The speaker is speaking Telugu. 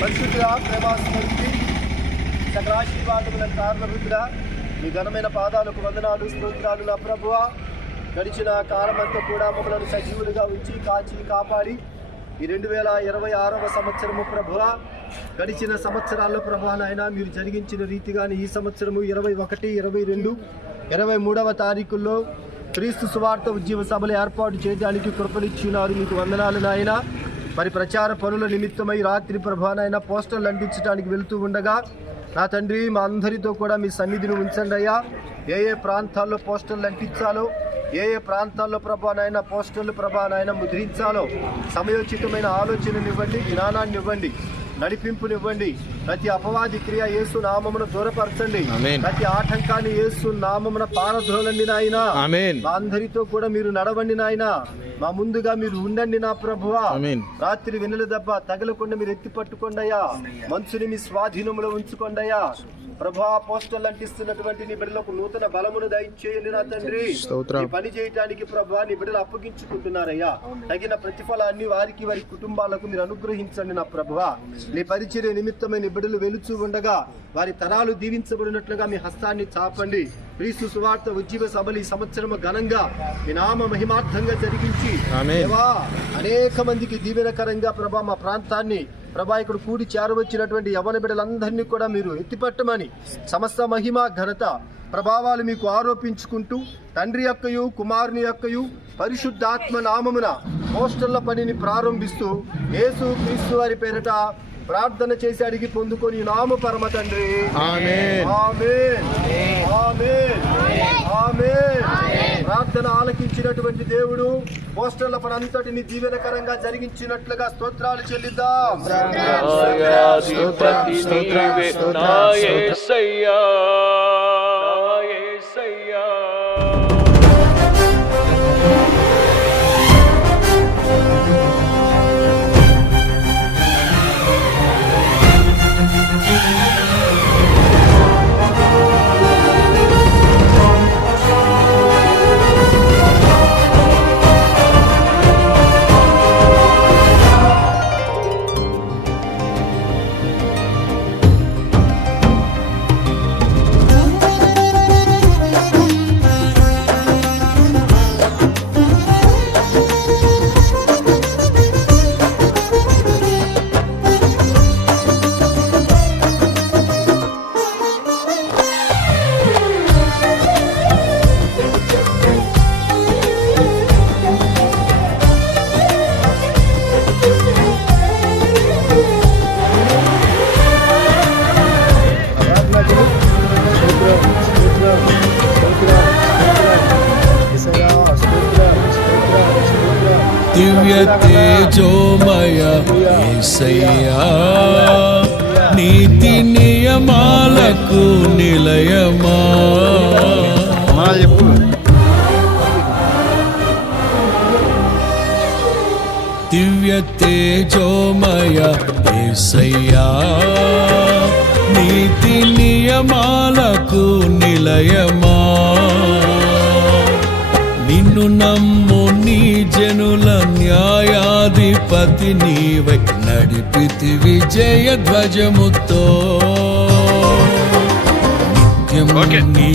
పరిశుద్ధ ప్రేమాస్మృతి సకల ఆశీర్వాదములకు కారణభూతుడా, మీ ఘనమైన పాదాలకు వందనాలు, స్తోత్రాలు నా ప్రభువా. గడిచిన కాలమంతా కూడా మమ్మల్ని సజీవులుగా ఉంచి కాచి కాపాడి ఈ 2026వ సంవత్సరము ప్రభువా, గడిచిన సంవత్సరాల్లో ప్రభువా నాయన మీరు జరిగించిన రీతిగానే ఈ సంవత్సరము 21, 22, 23వ తారీఖుల్లో క్రీస్తు సువార్త ఉద్యమ సభలు ఏర్పాటు చేయడానికి కృపనిచ్చినారు. మీకు వందనాలు నాయన. మరి ప్రచార పనుల నిమిత్తమై రాత్రి ప్రభువా నాయన పోస్టర్లు అంటించడానికి వెళుతూ ఉండగా నా తండ్రి మా అందరితో కూడా మీ సన్నిధిని ఉంచండి అయ్యా. ఏ ప్రాంతాల్లో పోస్టర్లు అంటించాలో, ఏ ప్రాంతాల్లో ప్రభా నాయన పోస్టర్లు ప్రభా నాయన ముద్రించాలో సమయోచితమైన ఆలోచననివ్వండి, జ్ఞానాన్ని ఇవ్వండి, నడిపింపునివ్వండి. ప్రతి అపవాది క్రియ యేసు నామమున దూరపరచండి. ప్రతి ఆటంకాన్ని యేసు నామమున పారద్రోలండి నాయన. మా అందరితో కూడా మీరు నడవండి నాయన. మా ముందుగా మీరు ఉండండి నా ప్రభువా. రాత్రి వెన్నెల దెబ్బ తగలకుండా మీరు ఎత్తి పట్టుకోండి అయ్యా. మనసుని మీ స్వాధీనంలో ఉంచుకోండి అయ్యా. ప్రభా, పోస్టర్లు అంటిస్తున్నటువంటి నీ బిడ్డలకు నూతన బలమును దయచేయండి నా తండ్రి. ఈ పని చేయటానికి ప్రభా నీ బిడ్డలు అప్పగించుకుంటున్నారయ్యా. తగిన ప్రతిఫలాన్ని వారికి వారి కుటుంబాలకు మీరు అనుగ్రహించండి నా ప్రభువా. నీ పరిచర్య నిమిత్తమైన బిడ్డలు వెలుచూ ఉండగా వారి తరాలు దీవించబడినట్లుగా మీ హస్తాన్ని చాపండి. క్రీస్తు సువార్త ఉజ్జీవ సభలు ఈ సంవత్సరం ఘనంగా మీ నామ మహిమార్థంగా జరిగించి అనేక మందికి దీవెనకరంగా ప్రభా మా ప్రాంతాన్ని ప్రభా ఇక్కడ కూడి చేరవచ్చినటువంటి యవన బిడ్డలందరినీ కూడా మీరు ఎత్తిపట్టమని సమస్త మహిమ ఘనత ప్రభావాలు మీకు ఆరోపించుకుంటూ తండ్రి యొక్కయు కుమారుని యొక్కయు పరిశుద్ధాత్మ నామమున పోస్టర్ల పనిని ప్రారంభిస్తూ యేసు క్రీస్తు వారి పేరిట ప్రార్థన చేసి అడిగి పొందుకొని నామ పరమ తండ్రి. ఆమేన్. ఆమేన్. ఆమేన్. ఆమేన్. ప్రార్థన ఆలకించినటువంటి దేవుడు పోస్టర్ల పని అంతటిని దీవెనకరంగా జరిగించినట్లుగా స్తోత్రాలు చెల్లిద్దాం. దివ్య తేజోమయ యేసయ్యా, నీతి నియమాలకు నిలయమా. దివ్య తేజోమయ యేసయ్యా, నీతి నియమాలకు నిలయమా. నిన్ను నమ్ము నీ జనుల న్యాయాధిపతి నీవై నడిపితివి జయ ధ్వజముతో నిత్యము నీ